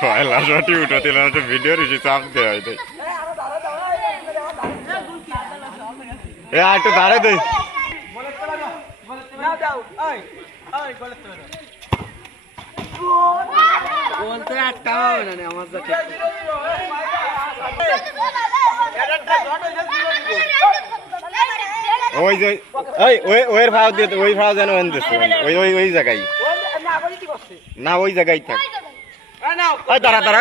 পয়লা শটি উঠতে না তো ভিডিও রিসি চাপ দেয় হয় তাই এ একটু দাঁড়ায় দে বলতে একটা হবে না আমার সাথে ওই যে ওই ভাও দিয়ে ওই ভাও যেন এনতেছে ওই জায়গায় না ওই জায়গায় থাক ওই দাঁড়া দাঁড়া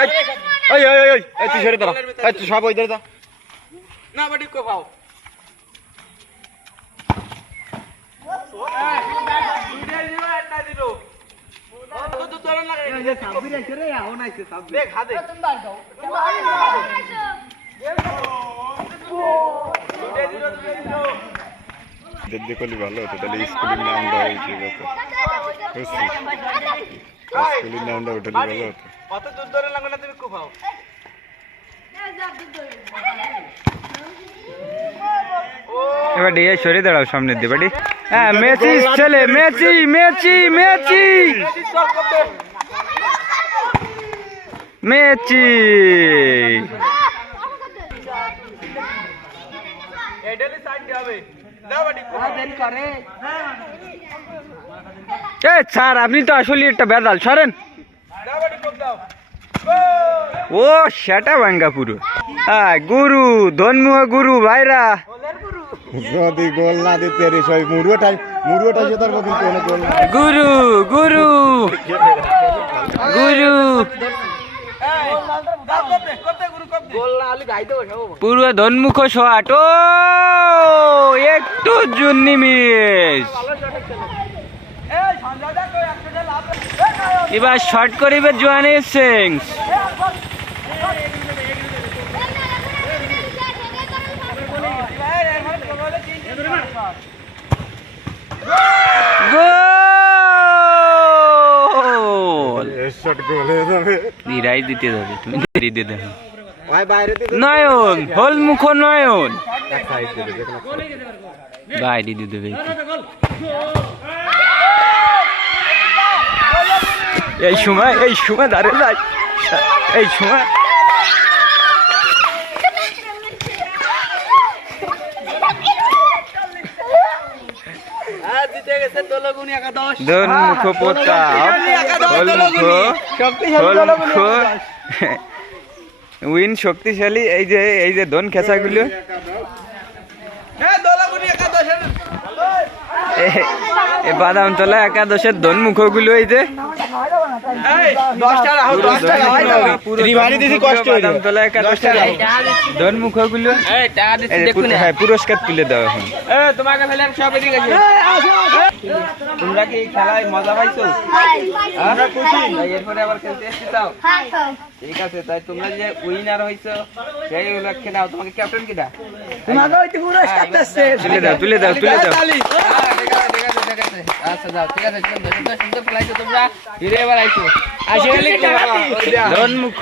ওই ওই ওই ওই তুই সরে দাঁড়া ওই তুই সব ওই ধরে দা না বাড়ি কো পাও যদি করলে ভালো হতো তাহলে স্কুলের নামটা হয়েছে স্কুলের নামটা উঠলে ভালো হতো কত দূর ধরে লাগবে না তুমি কো পাও এবার দিয়ে সরে দাঁড়াও সামনে দিয়ে বাড়ি হ্যাঁ মেসি ছেলে Messi Messi Messi Messi Adelie side যাবে দাও বাড়ি কো দেন করে এ স্যার আপনি তো আসলে একটা বেদাল সরেন দাও বাড়ি কো দাও ও সেটা ভাঙ্গা পুরো হ্যাঁ গুরু ধনমুহ গুরু ভাইরা যদি গোল না দিতে পারিস ওই মুড়োটাই যেতার মতন কোনো গোল না গুরু গুরু গুরু পুরো ধনমুখ শট ও একটু জুন্নি মিস এবার শর্ট করিবে জোয়ানি সিং গোল শট গোল হয়ে যাবে নিরাই দিতে যাবে তুমি দেরি দিয়ে দেখো নয়ন হলমুখ নয়ন বাইরে দিয়ে দেবে এই সময় দাঁড়িয়ে যায় এই সময় ধনমুখ প্রতাপ হলমুখ উইন শক্তিশালী এই যে ধন খেসাগুলো বাদামতলা একাদশের ধনমুখ গুলো এই যে বাদামতলা একাদশের ধনমুখ গুলো পুরস্কার তুলে দেওয়া এখন তোমাকে ফেলে সব এদিকে তোমরা কি খেলায় মজা পাইছো আমরা খুশি এরপরে আবার খেলতে এসেছি তাও ঠিক আছে তাই তোমরা যে উইনার হইছো সেই লক্ষ্যে নাও তোমাকে ক্যাপ্টেন কি দা তোমাকে হইতে পুরস্কার দিচ্ছে তুলে দাও আচ্ছা যাও ঠিক আছে সুন্দর ফেলাইছো তোমরা ফিরে এবার আইছো আসলে ধনমুখ